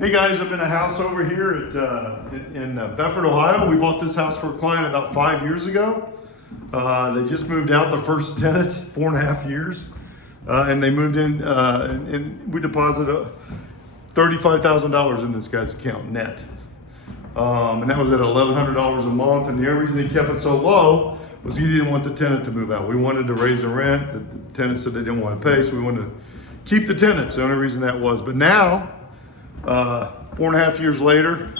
Hey guys, I'm in a house over here in Bedford, Ohio. We bought this house for a client about 5 years ago. They just moved out, the first tenant, 4.5 years. And they moved in and we deposited $35,000 in this guy's account net. And that was at $1,100 a month. And the only reason he kept it so low was he didn't want the tenant to move out. We wanted to raise the rent. The tenant said they didn't want to pay, so we wanted to keep the tenants. The only reason that was. But now, 4.5 years later,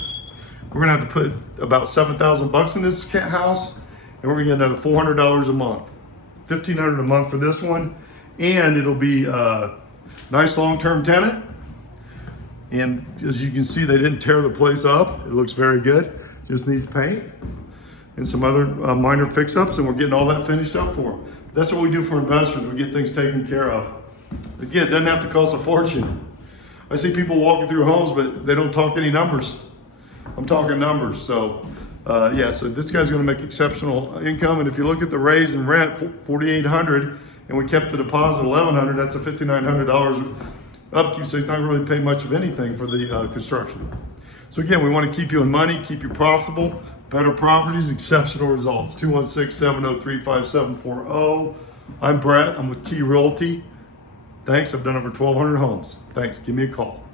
we're gonna have to put about $7,000 in this house, and we're gonna get another $400 a month, $1,500 a month for this one, and it'll be a nice long-term tenant. And as you can see, they didn't tear the place up. It looks very good. Just needs paint and some other minor fix-ups, and we're getting all that finished up for them. That's what we do for investors. We get things taken care of. Again, it doesn't have to cost a fortune. I see people walking through homes, but they don't talk any numbers. I'm talking numbers. So yeah, so this guy's gonna make exceptional income. And if you look at the raise in rent, $4,800, and we kept the deposit $1,100, that's a $5,900 upkeep. So he's not really paying much of anything for the construction. So again, we wanna keep you in money, keep you profitable, better properties, exceptional results. 216-703-5740. I'm Brett, I'm with Key Realty. Thanks, I've done over 1,200 homes. Thanks, give me a call.